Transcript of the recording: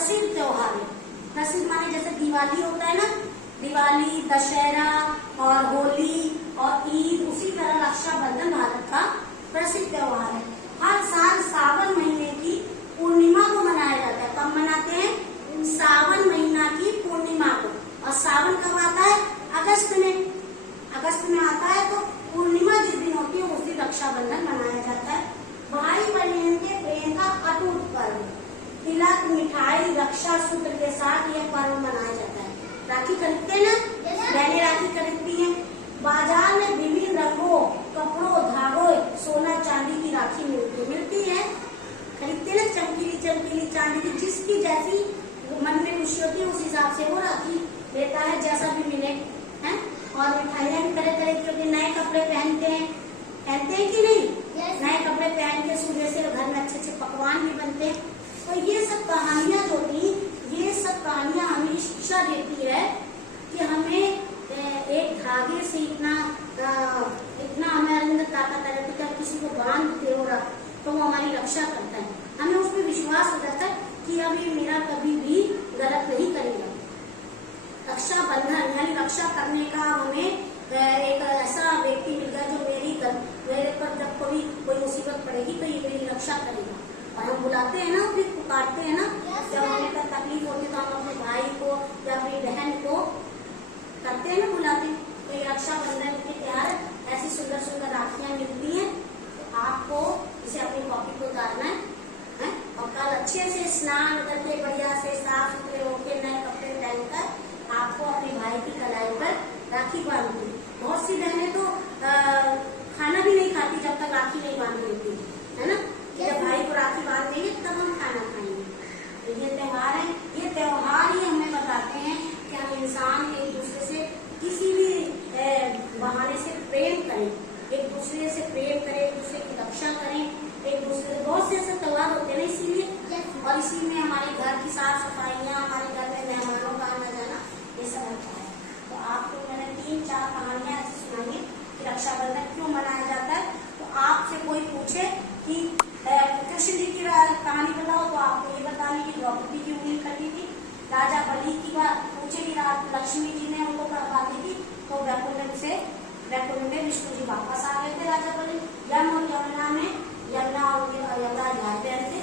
प्रसिद्ध त्योहार है। प्रसिद्ध माने जैसे दिवाली होता है ना, दिवाली, दशहरा और होली और ईद, उसी तरह रक्षाबंधन भारत का प्रसिद्ध त्योहार है। हर साल सावन महीने की पूर्णिमा को मनाया जाता है। कब मनाते हैं? सावन महीना की पूर्णिमा को। और सावन कब आता है? अगस्त में। अगस्त में आता है, तो पूर्णिमा जिस दिन होती है उस दिन रक्षाबंधन मनाया जाता है। भाई बहन के प्रेम का अटूट पर्व, तिलक, मिठाई, रक्षा सूत्र के साथ यह पर्व मनाया जाता है। राखी खरीदते हैं ना, बहनें राखी खरीदती हैं। बाजार में विभिन्न रंगों, कपड़ों, धागों, सोना चांदी की राखी मिलती है। खरीदते हैं चमकीली चमकीली चांदी की, जिसकी जैसी मन में खुशी होती है उस हिसाब से वो राखी लेता है, जैसा भी मिले हैं। और मिठाइयाँ भी तरह तरह की होती है। नए कपड़े पहनते हैं कि नहीं? नए कपड़े पहन के सुबह से घर में अच्छे अच्छे पकवान भी बनते हैं। तो ये सब कहानियां जो थी, ये सब कहानियां हमें शिक्षा देती है कि हमें एक धागे से इतना हमें अंदर ताकत आ जाती है। किसी को बांध दे हो रहा तो वो हमारी रक्षा करता है, हमें उस पर विश्वास हो जाता है कि अब ये मेरा कभी भी गलत नहीं करेगा। रक्षाबंधन यानी रक्षा करने का हमें एक ऐसा व्यक्ति मिल गया जो मेरे पर जब कोई मुसीबत पड़ेगी तो ये मेरी रक्षा करेगा। और हम बुलाते हैं ना, फिर पुकारते हैं ना, जब हमें तकलीफ होती है तो हम अपने भाई को या अपनी बहन को करते हैं ना, बुलाते हैं। तो ये रक्षाबंधन के त्योहार ऐसी सुंदर सुंदर राखियां मिलती हैं। तो आपको इसे अपनी कॉपी को उतारना है और कल अच्छे से स्नान करके बढ़िया से साफ सुथरे होकर नए कपड़े पहनकर आपको अपने भाई की कलाई पर राखी बांधनी। बहुत सी बहनें तो खाना भी नहीं खाती जब तक राखी नहीं बांध देती है ना। जब भाई को राखी बांध देंगे तब हम खाना खाएंगे। तो ये त्योहार है, ये त्योहार ही हमें बताते हैं कि हम इंसान एक दूसरे से किसी भी बहाने से प्रेम करें, एक दूसरे से प्रेम करें, एक दूसरे की रक्षा करें, एक दूसरे से बहुत से ऐसे त्योहार होते हैं इसीलिए। और इसी में हमारे घर की साफ सफाइयाँ, हमारे घर में मेहमानों का आना जाना, ये सब होता है। तो आपको मैंने 3-4 कहानियां ऐसी सुनाई कि रक्षाबंधन क्यों मनाया जाता है। तो आपसे कोई पूछे कि कृष्ण जी की कहानी बताओ, तो आपको ये बताने की द्रौपदी की उंगली कटी थी। राजा बलि की बात पूछे कि लक्ष्मी जी ने उनको बांधी थी, तो वैकुंठ में विष्णु जी वापस आ गए थे राजा बलि। यम और यमुना में यमुना और यमराज भाई बहन थे।